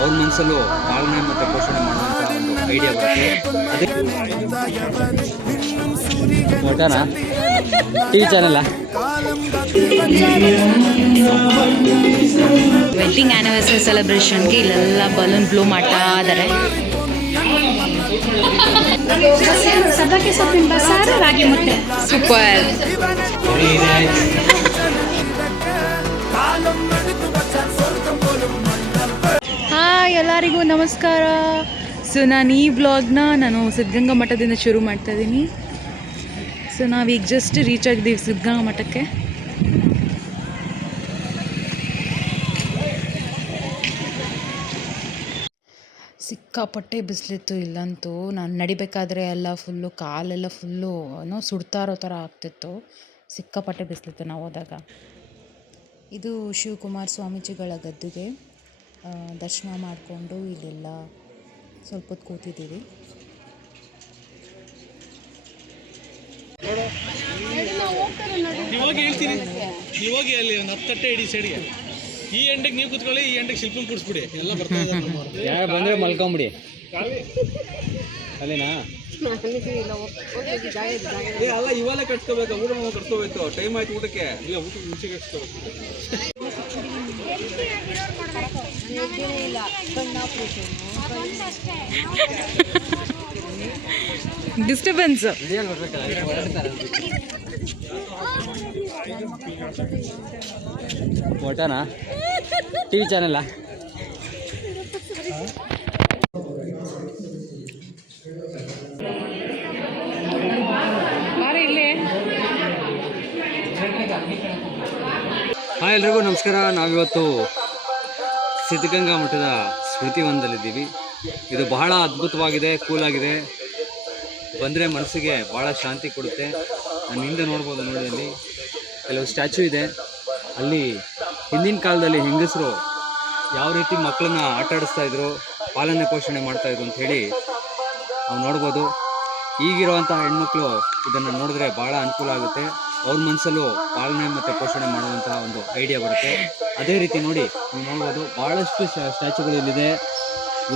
ಅವ್ರ ಮನಸ್ಸಲ್ಲೂ ಪಾಲನೆ ಮತ್ತು ಪೋಷಣೆ ಮಾಡುವಂಥ ಒಂದು ಐಡಿಯಾ ಬರುತ್ತೆ. ಒಟ್ಟಾನಾ ಟಿವಿ ಚಾನಲ್ ವೆಡ್ಡಿಂಗ್ ಆ್ಯನಿವರ್ಸರಿ ಸೆಲೆಬ್ರೇಷನ್ಗೆ ಇಲ್ಲೆಲ್ಲ ಬಲೂನ್ ಬ್ಲೋ ಮಾಡ್ತಾ ಇದ್ದಾರೆ. ಸಬ್ಬಕ್ಕಿ ಸೊಪ್ಪಿನ ಬಸಾರು ರಾಗಿ ಮುದ್ದೆ ಸೂಪರ್. ಹಾಯ್ ಎಲ್ಲರಿಗೂ ನಮಸ್ಕಾರ. ಸೊ ನಾನು ಈ ವ್ಲಾಗ್ನ ಸಿದ್ಧಗಂಗಾ ಮಠದಿಂದ ಶುರು ಮಾಡ್ತಾ ಇದ್ದೀನಿ. ಸೊ ನಾವೀಗ ಜಸ್ಟ್ ರೀಚ್ ಆಗಿದ್ದೀವಿ ಸಿದ್ಧಗಂಗಾ ಮಠಕ್ಕೆ. ಸಿಕ್ಕಾಪಟ್ಟೆ ಬಿಸಿಲಿತ್ತು ಇಲ್ಲಂತೂ. ನಾನು ನಡಿಬೇಕಾದ್ರೆ ಎಲ್ಲ ಫುಲ್ಲು ಕಾಲೆಲ್ಲ ಫುಲ್ಲು ಸುಡ್ತಾ ಇರೋ ಥರ ಆಗ್ತಿತ್ತು. ಸಿಕ್ಕಾಪಟ್ಟೆ ಬಿಸಿಲಿತ್ತು ನಾವು ಹೋದಾಗ. ಇದು ಶಿವಕುಮಾರ ಸ್ವಾಮೀಜಿಗಳ ಗದ್ದುಗೆ. ದರ್ಶನ ಮಾಡಿಕೊಂಡು ಇಲ್ಲೆಲ್ಲ ಸ್ವಲ್ಪ ಹೊತ್ತು ಕೂತಿದ್ದೀವಿ. ಇವಾಗ ಹೇಳ್ತೀನಿ, ಇವಾಗ ಅಲ್ಲಿ ಒಂದು 10 ತಟ್ಟೆ ಇಡಿ ಸೈಡ್ಗೆ. ಈ ಎಂಡಿಗೆ ನೀವು ಕೂತ್ಕೊಳ್ಳಿ, ಈ ಎಂಡಿಗೆ ಶಿಲ್ಪನ್ ಕೂಡಿಸ್ಬಿಡಿ. ಎಲ್ಲ ಬರ್ತಾರೆ ಯಾರು ಬಂದರೆ ಮಲ್ಕೊಂಬಿಡಿ ಅಲ್ಲೇನಾ. ಅಲ್ಲ ಇವಾಗಲೇ ಕಟ್ಸ್ಕೋಬೇಕು, ಊಟ ಕಟ್ಸ್ಕೋಬೇಕು. ಟೈಮ್ ಆಯ್ತು ಊಟಕ್ಕೆ. ಇಲ್ಲ ಊಟ ಮುಂಚೆ ಕಟ್ಸ್ಕೋಬೇಕು. ಡಿಸ್ಟರ್ಬೆನ್ಸ್. ಒಟ್ಟಾನಾ ಟಿವಿ ಚಾನಲ್ ಹಾಯ್ ಎಲ್ರಿಗೂ ನಮಸ್ಕಾರ. ನಾವಿವತ್ತು ಸಿದ್ಧಗಂಗಾ ಮಠದ ಸ್ಮೃತಿವನದಲ್ಲಿದ್ದೀವಿ. ಇದು ಬಹಳ ಅದ್ಭುತವಾಗಿದೆ, ಕೂಲಾಗಿದೆ. ಬಂದರೆ ಮನಸ್ಸಿಗೆ ಭಾಳ ಶಾಂತಿ ಕೊಡುತ್ತೆ. ನಾನು ಹಿಂದೆ ನೋಡ್ಬೋದು, ನೋಡಿ ಅಲ್ಲಿ ಕೆಲವು ಸ್ಟ್ಯಾಚ್ಯೂ ಇದೆ. ಅಲ್ಲಿ ಹಿಂದಿನ ಕಾಲದಲ್ಲಿ ಹೆಂಗಸರು ಯಾವ ರೀತಿ ಮಕ್ಕಳನ್ನ ಆಟ ಆಡಿಸ್ತಾಯಿದ್ರು, ಪಾಲನೆ ಪೋಷಣೆ ಮಾಡ್ತಾಯಿದ್ರು ಅಂಥೇಳಿ ನಾವು ನೋಡ್ಬೋದು. ಈಗಿರುವಂಥ ಹೆಣ್ಮಕ್ಳು ಇದನ್ನು ನೋಡಿದ್ರೆ ಭಾಳ ಅನುಕೂಲ ಆಗುತ್ತೆ. ಅವ್ರ ಮನಸ್ಸಲ್ಲೂ ಪಾಲನೆ ಮತ್ತು ಪೋಷಣೆ ಮಾಡುವಂಥ ಒಂದು ಐಡಿಯಾ ಬರುತ್ತೆ. ಅದೇ ರೀತಿ ನೋಡಿ ನೀವು ನೋಡ್ಬೋದು, ಭಾಳಷ್ಟು ಸ್ಟ್ಯಾಚ್ಯೂಗಳು ಇಲ್ಲಿದೆ.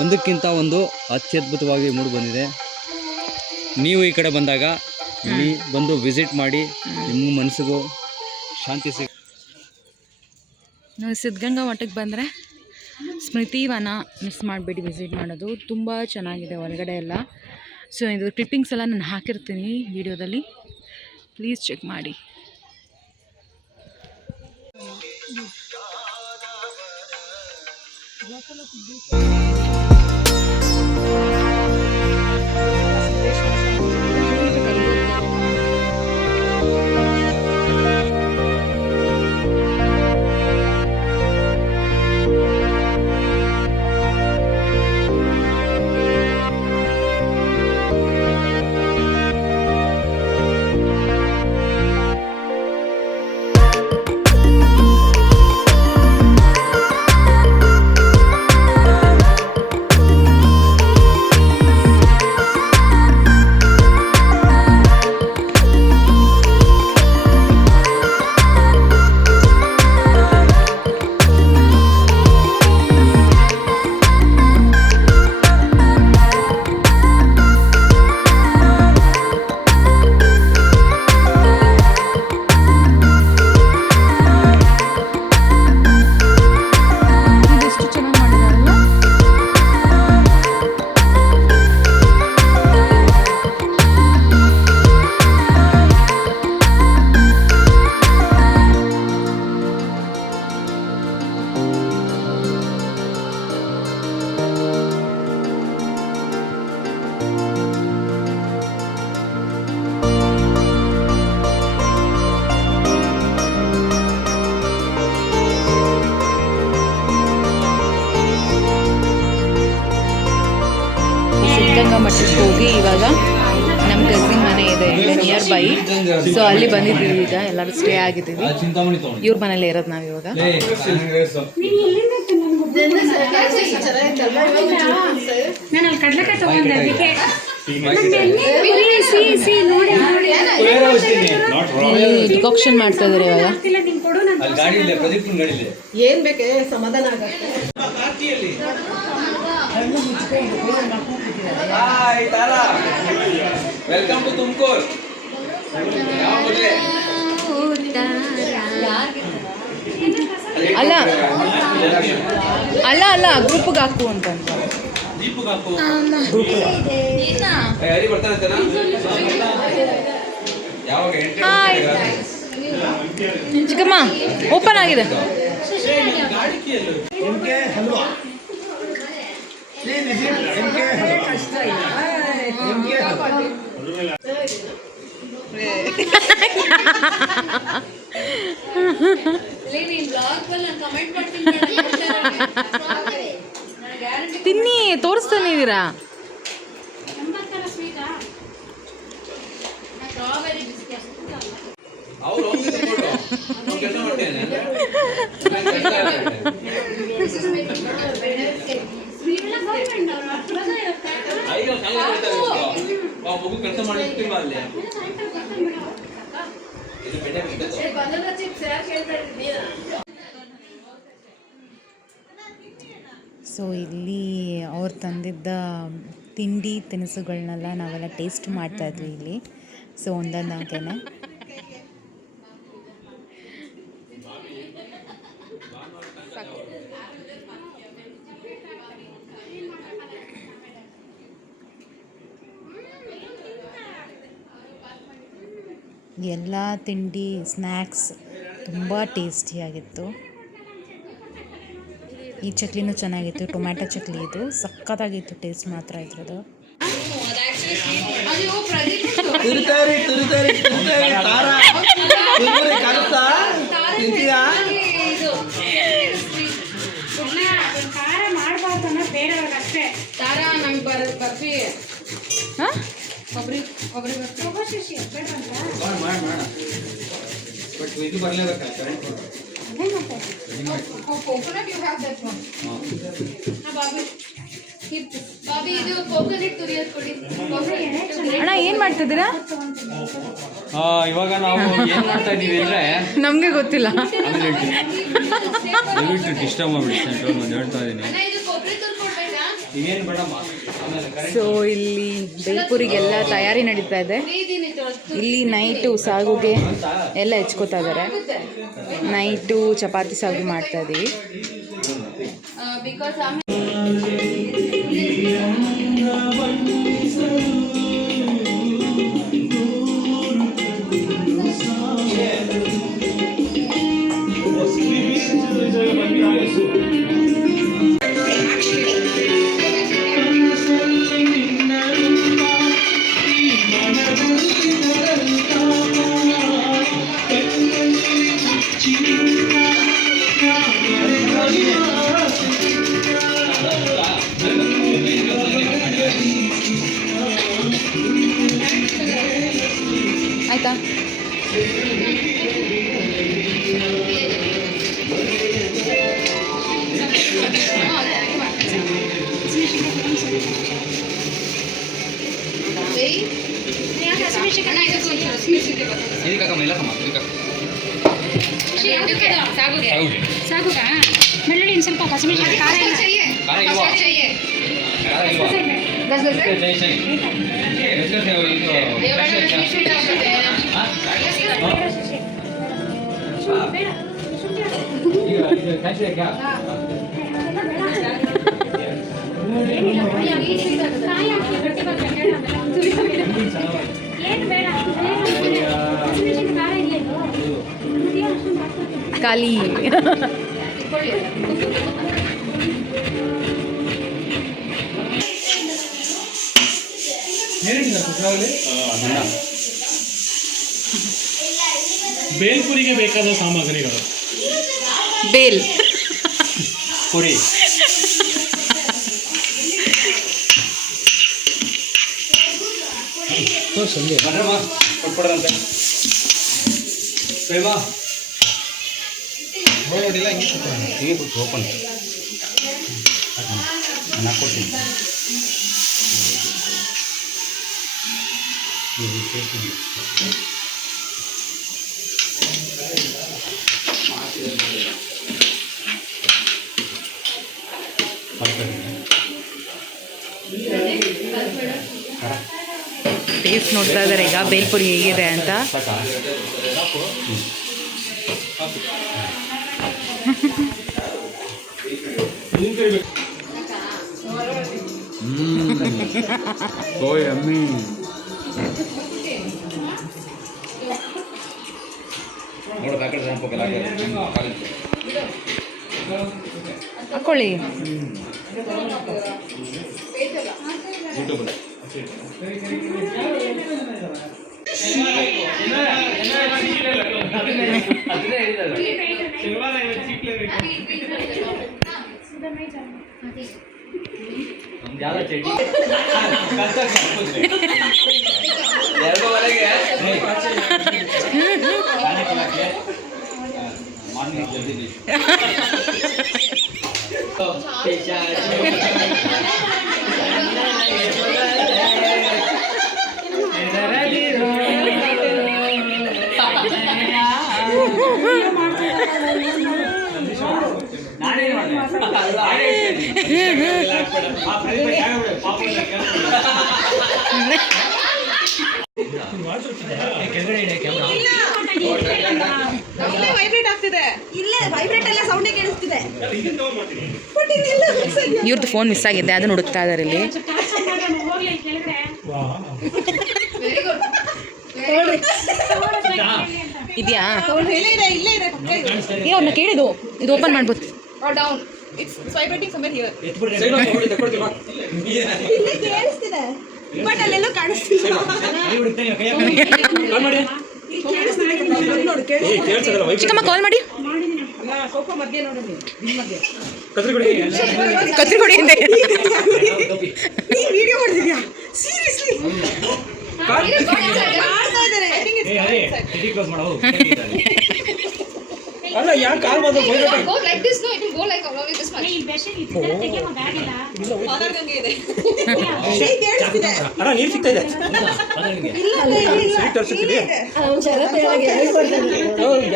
ಒಂದಕ್ಕಿಂತ ಒಂದು ಅತ್ಯದ್ಭುತವಾಗಿ ಮೂಡಿ ಬಂದಿದೆ. ನೀವು ಈ ಕಡೆ ಬಂದಾಗ ಇಲ್ಲಿ ಬಂದು ವಿಸಿಟ್ ಮಾಡಿ, ನಿಮ್ಮ ಮನಸ್ಸಿಗೂ ಶಾಂತಿ ಸಿಗ. ನೀವು ಸಿದ್ಧಗಂಗಾ ಮಠಕ್ಕೆ ಬಂದರೆ ಸ್ಮೃತಿವನ ಮಿಸ್ ಮಾಡಬೇಡಿ ವಿಸಿಟ್ ಮಾಡೋದು. ತುಂಬ ಚೆನ್ನಾಗಿದೆ ಒಳಗಡೆ ಎಲ್ಲ. ಸೊ ಇದು ಕ್ಲಿಪ್ಪಿಂಗ್ಸ್ ಎಲ್ಲ ನಾನು ಹಾಕಿರ್ತೀನಿ ವಿಡಿಯೋದಲ್ಲಿ, ಪ್ಲೀಸ್ ಚೆಕ್ ಮಾಡಿ. ಸಿದ್ಧಗಂಗಾ ಮಠಕ್ಕೆ ಹೋಗಿ ಇವಾಗ ನಮ್ಮ ಕಸಿನ್ ಮನೆ ಇದೆ ನಿಯರ್ ಬೈ. ಸೊ ಅಲ್ಲಿ ಬಂದಿದ್ದೀವಿ, ಈಗ ಎಲ್ಲರೂ ಸ್ಟೇ ಆಗಿದ್ದೀವಿ. ಇವ್ರ ಮನೇಲಿ ಇರೋದು ನಾವು ಇವಾಗ. ನಾನು ಅಲ್ಲಿ ಕಡಲೆಕಾಯಿ ತಗೊಂಡೆ ಅದಕ್ಕೆ ಡಿಕಾಕ್ಷನ್ ಮಾಡ್ತಾ ಇದಾರೆ ಇವಾಗ. ಅಲ್ಲಿ ಗಾಡಿ ಇಲ್ಲ, ಪ್ರದೀಪ್ನ ಗಾಡಿ ಇದೆ. ಏನ್ ಬೇಕೆ ಸಮಾಧಾನ ಆಗತ್ತೆ. Hi Tara, welcome to Tumakuru. ಅಲ್ಲ ಅಲ್ಲ ಅಲ್ಲ ಗ್ರೂಪ್ಗೆ ಹಾಕು ಅಂತ ದೀಪಕ್ ಹಾಕು. ಗ್ರೂಪ್ ಹರಿ ಬರ್ತಾನೆ ಯಾವಾಗ ಚಿಕ್ಕಮ್ಮ ಓಪನ್ ಆಗಿದೆ. ತಿನ್ನಿ ತೋರಿಸ್ತಾನೆ ಇದ್ದೀರಾ. ಅವ್ರು ಕೆಲಸ ಮಾಡ್ತೇನೆ ಮಗು ಕೆಲಸ ಮಾಡಿರ್ತೀವ ಅಲ್ಲಿ. ಸೊ ಇಲ್ಲಿ ಅವ್ರು ತಂದಿದ್ದ ತಿಂಡಿ ತಿನಿಸುಗಳನ್ನೆಲ್ಲ ನಾವೆಲ್ಲ ಟೇಸ್ಟ್ ಮಾಡ್ತಾ ಇದ್ವಿ ಇಲ್ಲಿ. ಸೊ ಒಂದೊಂದಾಗೇನೆ ಎಲ್ಲ ತಿಂಡಿ ಸ್ನ್ಯಾಕ್ಸ್ ತುಂಬ ಟೇಸ್ಟಿಯಾಗಿತ್ತು. ಈ ಚಕ್ಲಿನೂ ಚೆನ್ನಾಗಿತ್ತು, ಟೊಮ್ಯಾಟೊ ಚಕ್ಲಿ ಇದು ಸಖತ್ತಾಗಿತ್ತು ಟೇಸ್ಟ್ ಮಾತ್ರ ಇದ್ರದ್ದು. ಬಟ್ ಇದು ಬರಲೇಬೇಕಲ್ಲ ಕರೆಂಟ್. ಅಣ್ಣ ಏನು ಮಾಡ್ತಿದ್ದೀರಾ? ಇವಾಗ ನಾವು ಏನು ಮಾಡ್ತಾ ಇದ್ದೀವಿ ಅಂದರೆ ನಮಗೆ ಗೊತ್ತಿಲ್ಲ. ದಯವಿಟ್ಟು ಡಿಸ್ಟರ್ಬ್ ಮಾಡಿಬಿಡಿ ಸೆಂಟ್ರಲ್ ನಾನು ಹೇಳ್ತಾ ಇದ್ದೀನಿ. ಈಗೇನು ಬೇಡಮ್ಮ. ಸೊ ಇಲ್ಲಿ ಬೇಲ್ಪುರಿಗೆಲ್ಲ ತಯಾರಿ ನಡೀತಾ ಇದೆ. ಇಲ್ಲಿ ನೈಟು ಸಾಗುಗೆ ಎಲ್ಲ ಹೆಚ್ಕೋತಾ ಇದ್ದಾರೆ. ನೈಟು ಚಪಾತಿ ಸಾಗು ಮಾಡ್ತಾ ಇದ್ದೀವಿ. ಆಯ್ತಾ? ಸಾಗುಗ ಬೆಳ್ಳುಳ್ಳಿ ಒಂದು ಸ್ವಲ್ಪ ಹಸಿಮೆಣಸಿನಕಾಯಿ ಖಾರ ಖಾಲಿ ಬೇಲ್ಪುರಿಗೆ ಬೇಕಾದ ಸಾಮಗ್ರಿಗಳು: ಬೇಲ್ ಪುರಿ, ಕೊಟ್ಬಿಡ್ರಂತೆ ಪ್ರೇಮ ನೋಡಿಲ್ಲ. ಹಿಂಗೆ ಕೂತು ಓಪನ್ ನಾನು ಹಾಕ್ಕೊಡ್ತೀನಿ. ಟೇಸ್ಟ್ ನೋಡ್ತಾ ಇದ್ದಾರೆ ಈಗ ಬೇಲ್ಪುರಿ ಹೇಗಿದೆ ಅಂತ. So yummy. ಹಾಕೊಳ್ಳಿ. ಇಲ್ಲೇ ವೈಬ್ರೇಟ್ ಆಗ್ತಿದೆ. ಇಲ್ಲೇ ವೈಬ್ರೇಟ್ ಎಲ್ಲ ಸೌಂಡೇ ಕೇಳಿಸ್ತಿದೆ. ಇವ್ರದ್ದು ಫೋನ್ ಮಿಸ್ ಆಗಿದೆ, ಅದನ್ನ ಹುಡುಕ್ತಾ ಇದ್ದಾರೆ ಇಲ್ಲಿ. ಇದೆಯಾ? ಇಲ್ಲೇ ಇದೆ. ಅವ್ರನ್ನ ಕೇಳಿದ್ದು ಇದು ಓಪನ್ ಮಾಡ್ಬೋದು. Down. It's vibrating somewhere here. ಇಲ್ಲೇ ಕೇಳಿಸ್ತಿದೆ. ಬಟ್ ಅಲ್ಲೆಲ್ಲೋ ಕಾಣಿಸ್ತಿಲ್ಲ. ಚಿಕ್ಕಮ್ಮ ಕಾಲ್ ಮಾಡಿ. ಕತ್ರಿಗುಡಿ ಹಿಂದೆ ವಿಡಿಯೋ ಮಾಡ್ತಿದ್ಯಾ? ಸೀರಿಯಸ್ಲಿ ಮಾಡ್ತಾ ಇದ್ದಾರೆ. ಅಲ್ಲ ಯಾಕೆ ಕಾಲ್ ಬಂದು go like this, no, it will go like only this much. ಅದರ್ಗಂಗೆ ಇದೆ. ಕೇಳಿಸ್ತಿದೆ. ಅಣ್ಣ ನೀರು ಸಿಗ್ತಾ ಇದೆ.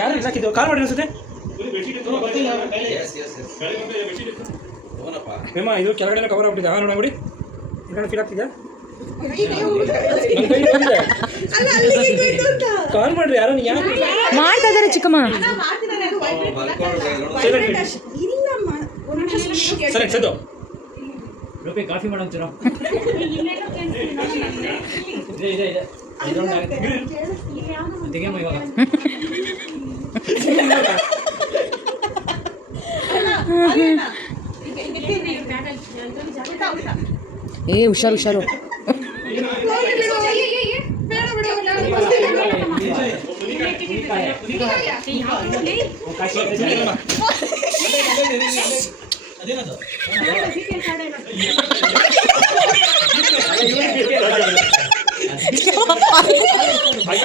ಯಾರು ಇಲ್ಲಾಕಿದ್ದು ಕಾಲ್ ಮಾಡಿ ಅನ್ಸುತ್ತೆ. ಹೇಮ ಇದು ಕೆಳಗಡೆ ಕವರ್ ಆಗ್ಬಿಟ್ಟಿದೆ. ನೋಡಿ ನೋಡಿ ಈ ಫೀಲ್ ಆಗ್ತಿದೆ. ಕಾಲ್ ಮಾಡ್ರಿ ಯಾರು ಮಾಡ್ತಾ ಇದ್ದಾರೆ ಚಿಕ್ಕಮ್ಮ. ಸರಿ ಸದ್ದು ಕಾಫಿ ಮಾಡೋಂತೀರ ಇವಾಗ ಏ ಹುಷಾರು ಹುಷಾರು.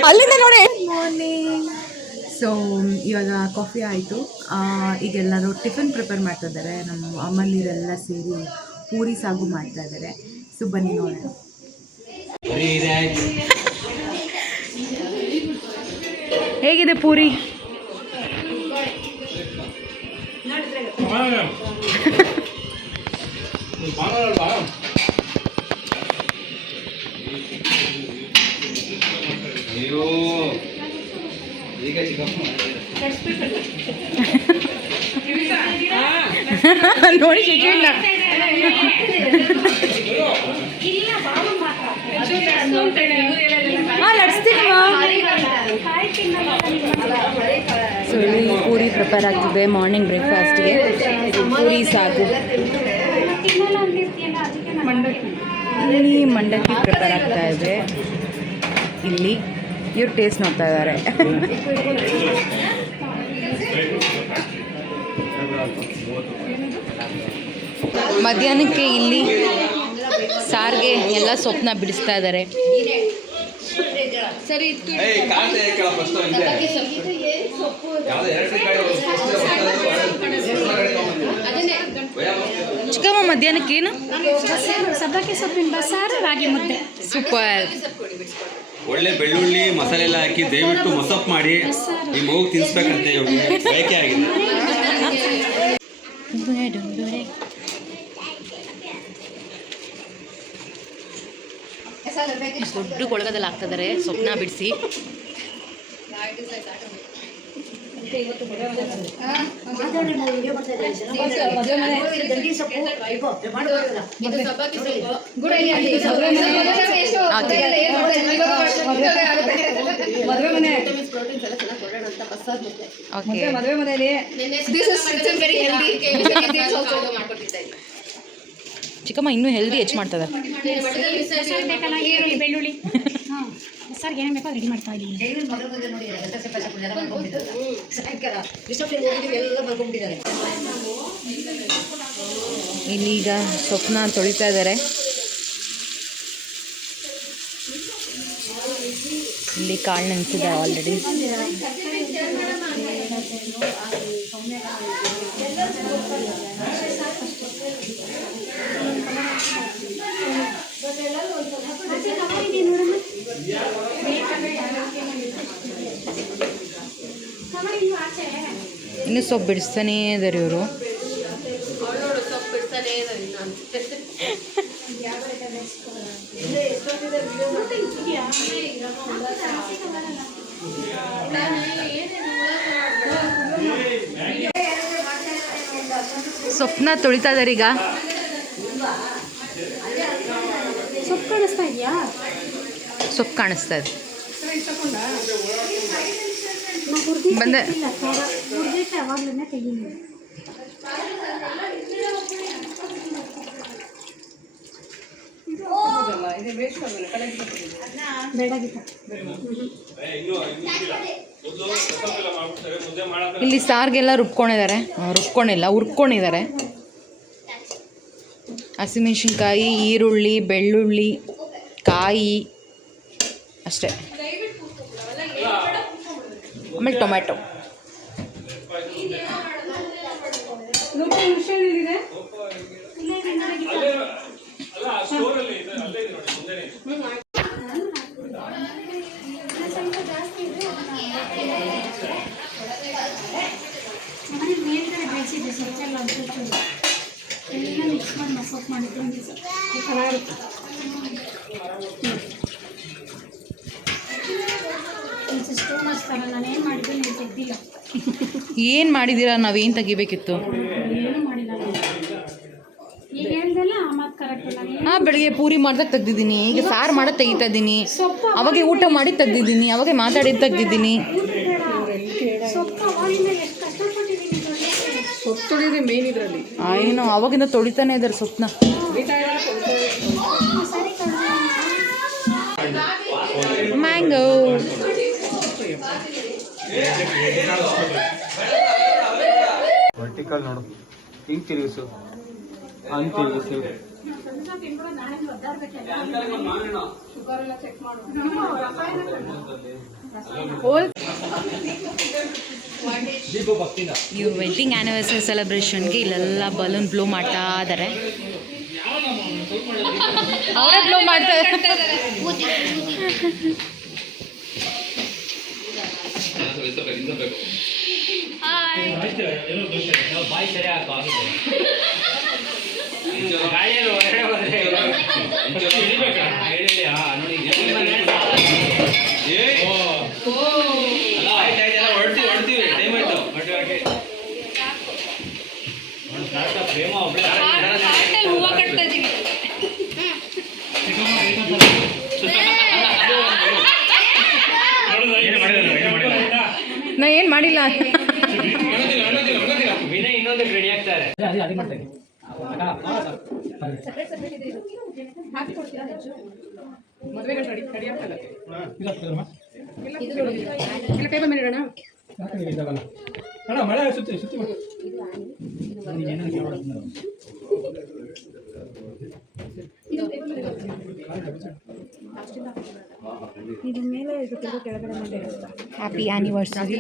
ಅಲ್ಲಿಂದ ನೋಡಿ. ಸೊ ಇವಾಗ ಕಾಫಿ ಆಯಿತು. ಈಗೆಲ್ಲರೂ ಟಿಫಿನ್ ಪ್ರಿಪೇರ್ ಮಾಡ್ತಾ ಇದ್ದಾರೆ. ನಮ್ಮ ಅಮ್ಮಂದಿರೆಲ್ಲ ಸೇರಿ ಪೂರಿ ಸಾಗು ಮಾಡ್ತಾ ಇದ್ದಾರೆ. ಸೊ ಬನ್ನಿ ನೋಡೋಣ. ಹೇಗಿದೆ ಪೂರಿ? ನೋಡಿ ಶಿಕ್ಷಣ ಸೊ ಇಲ್ಲಿ ಪೂರಿ ಪ್ರಿಪೇರ್ ಆಗ್ತಿದೆ ಮಾರ್ನಿಂಗ್ ಬ್ರೇಕ್ಫಾಸ್ಟ್ಗೆ. ಪೂರಿ ಸಾಗು. ಇಲ್ಲಿ ಮಂಡಕ್ಕಿ ಪ್ರಿಪೇರ್ ಆಗ್ತಾ ಇದೆ. ಇಲ್ಲಿ ಇವ್ರು ಟೇಸ್ಟ್ ನೋಡ್ತಾ ಇದ್ದಾರೆ. ಮಧ್ಯಾಹ್ನಕ್ಕೆ ಇಲ್ಲಿ ಸಾರಿಗೆ ಎಲ್ಲ ಸೊಪ್ಪನ್ನ ಬಿಡಿಸ್ತಾ ಇದ್ದಾರೆ. ಚಿಕ್ಕಮ್ಮ ಮಧ್ಯಾಹ್ನಕ್ಕೆ ಏನು? ಸಬ್ಬಕ್ಕಿ ಸೊಪ್ಪಿನ ಬಸ್ಸಾರು, ರಾಗಿ ಮುದ್ದೆ. ಸೂಪರ್. ಒಳ್ಳೆ ಬೆಳ್ಳುಳ್ಳಿ ಮಸಾಲೆ ಎಲ್ಲ ಹಾಕಿ ದಯವಿಟ್ಟು ಮೊಸಪ್ ಮಾಡಿ ಈ ಮಗು ತಿನ್ಸ್ಬೇಕಂತ ಇವ್ರಿಗೆ ಬಯಕೆ ಆಗಿದೆ. ದೊಡ್ಡ ಕೊಳಗದಲ್ಲಿ ಹಾಕ್ತಿದ್ದಾರೆ ಸ್ವಪ್ನ ಬಿಡಿಸಿ. ಚಿಕ್ಕಮ್ಮ ಇನ್ನೂ ಹೆಲ್ದಿ ಹೆಚ್ಚು ಮಾಡ್ತದೆ. ಬೇಕಲ್ಲ ಈರುಳ್ಳಿ ಬೆಳ್ಳುಳ್ಳಿ ಸರ್ಗೆ ಏನೇನು ಬೇಕೋ ರೆಡಿ ಮಾಡ್ತಾ ಇದ್ದೀನಿ. ಇಲ್ಲೀಗ ಸ್ವಪ್ನ ತೊಳಿತಾ ಇದ್ದಾರೆ. ಇಲ್ಲಿ ಕಾಳು ನೆನೆಸಿದೆ ಆಲ್ರೆಡಿ. ಇನ್ನು ಸೊಪ್ಪು ಬಿಡಿಸ್ತಾನೇ ಇದ್ದಾರೆ ಇವರು. ಸ್ವಪ್ನ ತೊಳಿತಾ ಇದ್ದಾರೆ ಈಗ. ಸೊಪ್ಪು ಕಾಣಿಸ್ತಾ ಇದೆಯಾ? ಸೊಪ್ಪು ಕಾಣಿಸ್ತಾ ಇದೆ. ಬಂದೆ ಹುರಿದೈತೆ ಅವಾಗಲೇ ತೆಗೀನಿ. ಇಲ್ಲಿ ಸಾರಿಗೆಲ್ಲ ಹುರ್ಕೊಂಡಿದ್ದಾರೆ. ಹಸಿಮೆಣಸಿನ್ಕಾಯಿ, ಈರುಳ್ಳಿ, ಬೆಳ್ಳುಳ್ಳಿ, ಕಾಯಿ ಅಷ್ಟೇ. ಆಮೇಲೆ ಟೊಮ್ಯಾಟೊ. ಮೇಲ್ಗಡೆ ಬೇಯಿಸಿದ್ದೆ ಸ್ವಚ್ಛಲ್ಲ ಅನ್ಸುತ್ತೆ. ಎಲ್ಲ ಮಿಕ್ಸ್ ಮಾಡಿ ಮಸಾಲೆ ಮಾಡಿಕೊಂಡು ಚೆನ್ನಾಗಿರುತ್ತೆ. ಸ್ಟೋನ್ ಹಚ್ತಾರಲ್ಲ, ನಾನೇನು ಮಾಡಿದ್ದೆ ನೀವು ತೆಗ್ದಿಲ್ಲ. ಏನು ಮಾಡಿದ್ದೀರಾ? ನಾವೇನು ತೆಗಿಬೇಕಿತ್ತು? ಏನೂ ಮಾಡಿಲ್ಲ ನಾನು. ಈಗ ಹೇಳ್ದಲ್ಲ ಮತ್ತು ಕರೆಕ್ಟ್ ಇಲ್ಲ. ಬೆಳಿಗ್ಗೆ ಪೂರಿ ಮಾಡ್ದಾಗ ತೆಗ್ದಿದ್ದೀನಿ, ಈಗ ಸಾರು ಮಾಡೋದು ತೆಗಿತಾ ಇದ್ದೀನಿ, ಅವಾಗೆ ಊಟ ಮಾಡಿ ತೆಗ್ದಿದ್ದೀನಿ, ಅವಾಗೆ ಮಾತಾಡಿ ತೆಗ್ದಿದ್ದೀನಿ. ಸೊಪ್ಪು ಅವಾಗಿಂದ ಎಷ್ಟು ಕಷ್ಟಪಟ್ಟಿದ್ದೀನಿ. ಸೊಪ್ಪು ತೊಳಿದ್ರೆ ಮೇನ್ ಇದರಲ್ಲಿ. ಏನೋ ಅವಾಗಿಂದ ತೊಳಿತಾನೆ ಇದ್ದಾರೆ ಸೊಪ್ಪನ್ನ. ಮ್ಯಾಂಗೋ ವರ್ಟಿಕಲ್ ನೋಡು, ಹಿಂಗೆ ತಿರುಗಿಸು, ಹಂಗೆ ತಿರುಗಿಸು. ಈ ವೆಡ್ಡಿಂಗ್ ಆ್ಯನಿವರ್ಸರಿ ಸೆಲೆಬ್ರೇಷನ್ಗೆ ಇಲ್ಲೆಲ್ಲ ಬಲೂನ್ ಬ್ಲೋ ಮಾಡ್ತಾ ಇದ್ದಾರೆ. ಅವರೇ ಬ್ಲೋ ಮಾಡ್ತಾ ಇದ್ದಾರೆ. ಹೂವು ಕಟ್ತಾ ಇದೀವಿ. ನಾ ಏನು ಮಾಡಿಲ್ಲ. ಇನ್ನೊಂದು ರೆಡಿ ಆಗ್ತಾರೆ. ಟೇಬಲ್ ಮೇಲೆ ಇಡೋಣ. ಮಳೆ ಸುತ್ತಿ ಸುತ್ತಿ ಇದು ಮೇಲೆ ಇದು ಕೆಳಗಡೆ ಮೇಲೆ ಇರುತ್ತೆ. Happy anniversary.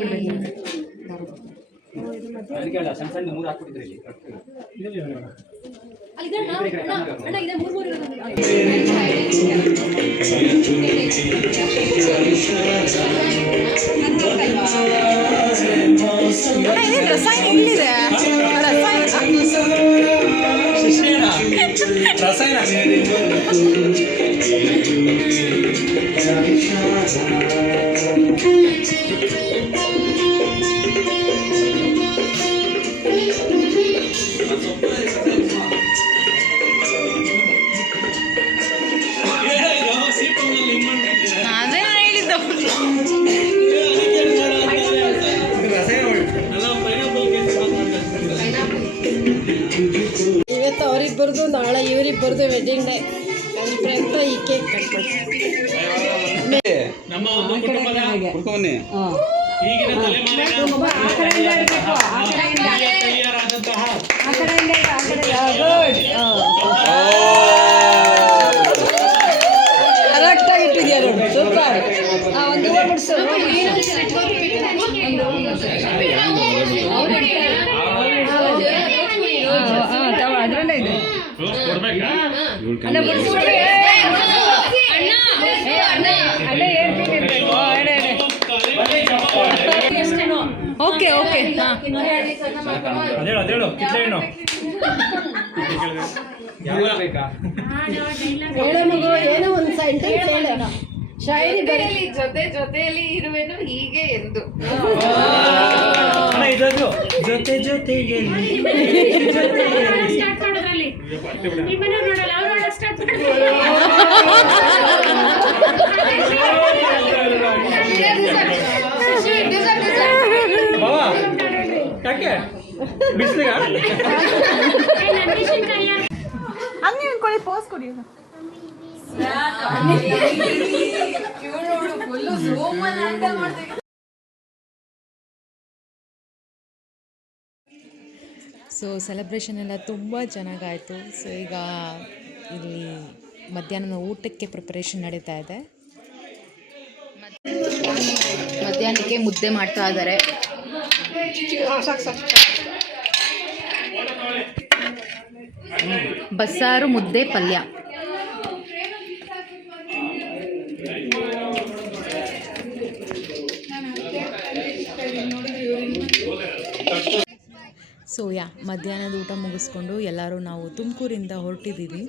ಸಣ್ಣ ಸಣ್ಣ ಮೂರು ಹಾಕ್ಬಿಟ್ಟಿದ್ರಿ. ರಸಾಯನ ಇಲ್ಲಿದೆ ಅದೇ ಹೇಳಿದ್ದು. ಇವತ್ತು ಅವರಿಬ್ಬರದು ನಾಳೆ ಇವರಿಬ್ಬರದು ವೆಡ್ಡಿಂಗ್ ಡೇ ಅದ್ರ ಪ್ರಯುಕ್ತ ಈ ಕೇಕ್ ಕಟ್ಕೊಳ್ತೀವಿ. ನಮ್ಮ ಒಂದು ಕುಟುಂಬದ ಈಗಿನ ತಲೆಮಾರಿನರಾದಂತಹ ಕರೆಕ್ಟಾಗಿ ಇಟ್ಟಿದ್ಯಾ ನೋಡಿ, ಸೂಪರ್. ಒಂದು ಹೂವು ಬಿಡಿಸು. ಅದರಲ್ಲೇ ಇದೆ. ಓಕೆ ಓಕೆ ಹಾಂ ಹೇಳ ಮಗು, ಏನೋ ಒಂದು ಸೆಂಟೆನ್ಸ್ ಹೇಳ. ಶಾಯರಿ ಬರೀಲಿ. ಜೊತೆಯಲ್ಲಿ ಇರುವೆನು ಹೀಗೆ ಎಂದು. ಜೊತೆ ಜೊತೆಗೆ ಸ್ಟಾರ್ಟ್ ಮಾಡೋದ್ರಲ್ಲಿ ನಿಮ್ಮನ್ನ ನೋಡಲ್ಲ ಅವ್ರು ಸ್ಟಾರ್ಟ್ ಮಾಡ್ತಾರೆ. ಯಾಕೆ ಬಿಸಿಲಿಗ ಹಂಗೆ ಅನ್ಕೊಳ್ಳಿ, ಪೋಸ್ ಕೊಡಿ. ಸೊ ಸೆಲೆಬ್ರೇಷನ್ ಎಲ್ಲ ತುಂಬ ಚೆನ್ನಾಗಾಯಿತು. ಸೊ ಈಗ ಇಲ್ಲಿ ಮಧ್ಯಾಹ್ನದ ಊಟಕ್ಕೆ ಪ್ರಿಪರೇಷನ್ ನಡೀತಾ ಇದೆ. ಮಧ್ಯಾಹ್ನಕ್ಕೆ ಮುದ್ದೆ ಮಾಡ್ತಾ ಇದ್ದಾರೆ. ಬಸ್ಸಾರು, ಮುದ್ದೆ, ಪಲ್ಯ. ಸೊ ಮಧ್ಯಾಹ್ನದ ಊಟ ಮುಗಿಸ್ಕೊಂಡು ಎಲ್ಲರೂ ನಾವು ತುಮಕೂರಿಂದ ಹೊರಟಿದ್ದೀವಿ.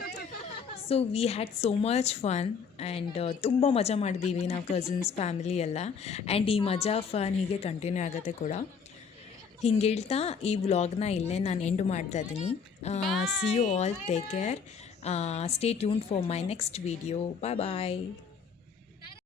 So we had so much fun and ತುಂಬ ಮಜಾ ಮಾಡಿದ್ದೀವಿ ನಾವು ಕಸಿನ್ಸ್ ಫ್ಯಾಮಿಲಿ ಎಲ್ಲ. ಆ್ಯಂಡ್ ಈ ಮಜಾ ಫನ್ ಹೀಗೆ ಕಂಟಿನ್ಯೂ ಆಗುತ್ತೆ ಕೂಡ. ಹಿಂಗೆ ಹೇಳ್ತಾ ಈ ವ್ಲಾಗ್ನ ಇಲ್ಲೇ ನಾನು ಎಂಡ್ ಮಾಡ್ತಾ ಇದ್ದೀನಿ. See you all, take care, stay tuned for my next video. Bye bye.